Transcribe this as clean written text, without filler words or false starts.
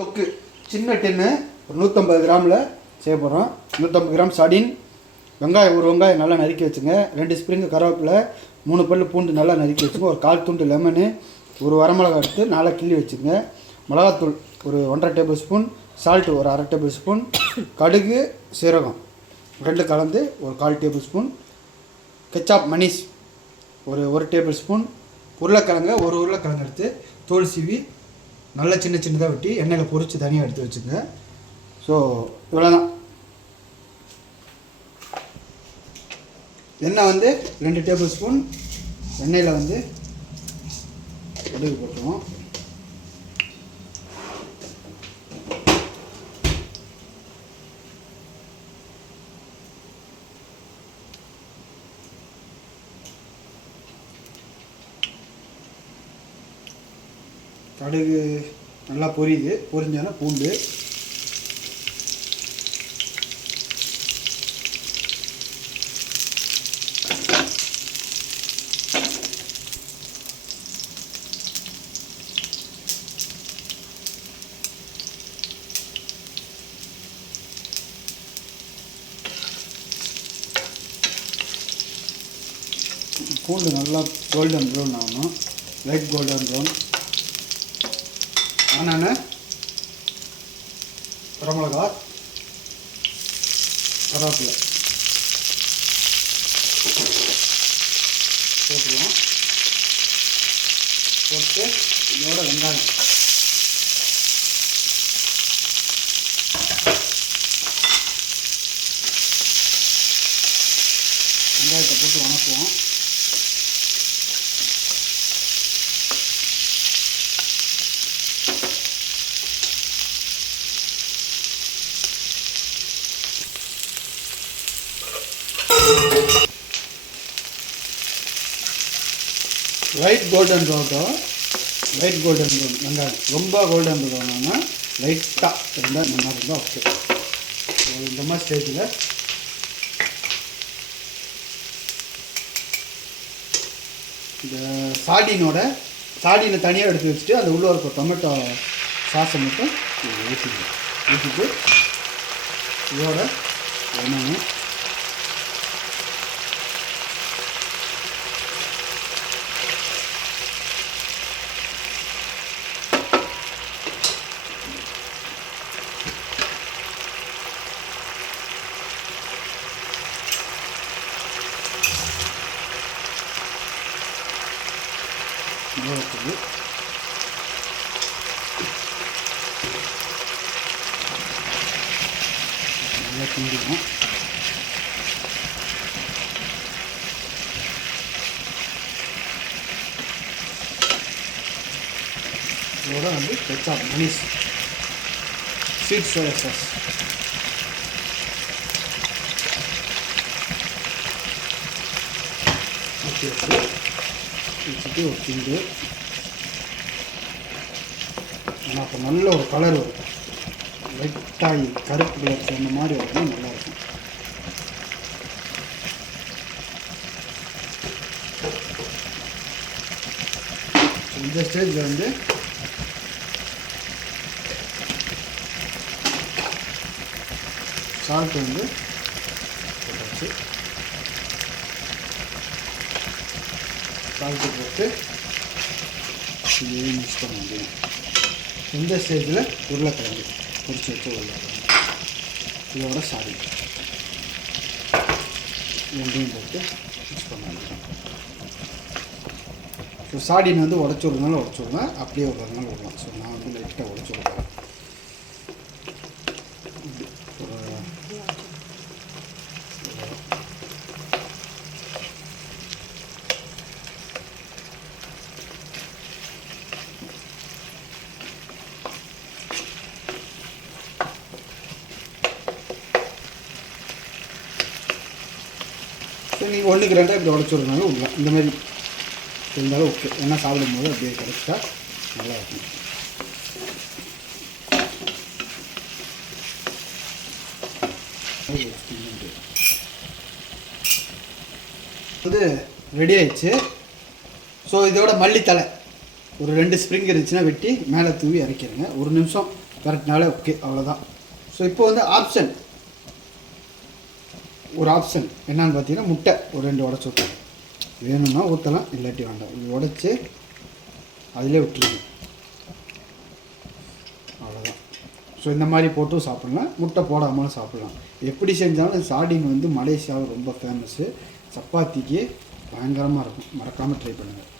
தொக்கு சின்ன டின்னு ஒரு 150 கிராமில் செய்ய போகிறோம். 150 கிராம் சாடின், வெங்காயம் ஒரு வெங்காயம் நல்லா நறுக்கி வச்சுங்க, 2 ஸ்ப்ரிங்கு கருவேப்பிலை, 3 பல்லு பூண்டு நல்லா நறுக்கி வச்சுங்க, ஒரு 1/4 துண்டு லெமனு, ஒரு வரமிளகா எடுத்து நல்லா கிள்ளி வச்சுங்க, மிளகாத்தூள் ஒரு 1½ டேபிள் ஸ்பூன், சால்ட்டு ஒரு 1/2 டேபிள் ஸ்பூன், கடுகு சீரகம் 2 கலந்து ஒரு 1/4 டேபிள் ஸ்பூன், கெச்சாப் மனீஸ் ஒரு 1 டேபிள் ஸ்பூன், உருளைக்கிழங்கு ஒரு உருளைக்கிழங்கு எடுத்து தோல் சீவி நல்லா சின்ன சின்னதாக வெட்டி எண்ணெயில் பொரித்து தனியாக எடுத்து வச்சுங்க. ஸோ இவ்வளோதான். எண்ணெய் வந்து 2 டேபிள் ஸ்பூன் எண்ணெயில் வந்து கடுகு போட்டுருவோம். கடுகு நல்லா பொரியுது, பொரிஞ்சானா பூண்டு, பூண்டு நல்லா கோல்டன் ப்ரௌன் ஆகணும், லைட் கோல்டன் ப்ரௌன் ஆனால் வரமிளகா, கருவேப்பிலை போட்டுருவோம். போட்டு இதோட வெங்காயம் வெங்காயத்தை போட்டு வணக்குவோம். Light golden brown, light golden brown வெங்காயம், ரொம்ப கோல்டன் ப்ரௌன்னா லைட்டாக இருந்தால் இந்த மாதிரி இருந்தால் ஓகே. இந்த மாதிரி ஸ்டேஜில் இந்த சாடினை தனியாக எடுத்து வச்சுட்டு அந்த உள்ளே இருக்க டொமேட்டோ சாஸை மட்டும் ஊற்றிட்டு இதோட என்னென்னு இருக்குது. நல்லா கிண்டிடும். இதோட வந்து கெச்சாப் மனீஸ் ஸ்வீட் சோயா சாஸ் வச்சுட்டு ஒரு கிண்டு. ஆனால் அப்போ நல்ல ஒரு கலர் வரும், லைட்டாகி கருப்பு கலர் சேர்ந்த மாதிரி வரணும், நல்லாயிருக்கும். இந்த ஸ்டேஜில் வந்து சால்ட் வந்து போட்டாச்சு. சால்ட்டு போட்டு இதையும் மிக்ஸ் பண்ண முடியும். இந்த ஸ்டேஜில் உருளைக்கிழங்கு பொரிச்சு வச்சு உருளைக்கிழங்கு இதோட சாடி ரெண்டையும் போட்டு மிக்ஸ் பண்ண முடியும். ஸோ சாடின் வந்து உடச்சி விடுறதுனால உடச்சி விடலாம், அப்படியே விடுறதுனால விடலாம். ஸோ நான் வந்து லைட்டாக உடச்சி விடுறேன். நீங்கள் 1க்கு 2 இப்படி உடச்சி விடுறதுனால விடலாம். இந்த மாதிரி இருந்தாலும் ஓகே, ஏன்னா சாப்பிடும்போது அப்படியே கிடைச்சா நல்லா இருக்கும். வந்து ரெடி ஆயிடுச்சு. ஸோ இதோட மல்லித்தலை ஒரு 2 ஸ்ப்ரிங் இருந்துச்சுன்னா வெட்டி மேலே தூவி இறக்கிடுங்க. 1 நிமிஷம் கரெக்ட்னால ஓகே அவ்வளோதான். ஸோ இப்போ வந்து ஒரு ஆப்ஷன் என்னன்னு பார்த்தீங்கன்னா முட்டை ஒரு 2 உடச்சி ஊற்றலாம். வேணும்னா ஊற்றலாம், இல்லாட்டி வேண்டாம். இது உடச்சி அதிலே விட்டுருங்க, அவ்வளோதான். ஸோ இந்த மாதிரி போட்டும் சாப்பிட்லாம், முட்டை போடாமலும் சாப்பிட்லாம். எப்படி செஞ்சாலும் சார்டின் வந்து மலேசியாவில் ரொம்ப ஃபேமஸ்ஸு. சப்பாத்திக்கு பயங்கரமாக இருக்கும், மறக்காமல் ட்ரை பண்ணுங்கள்.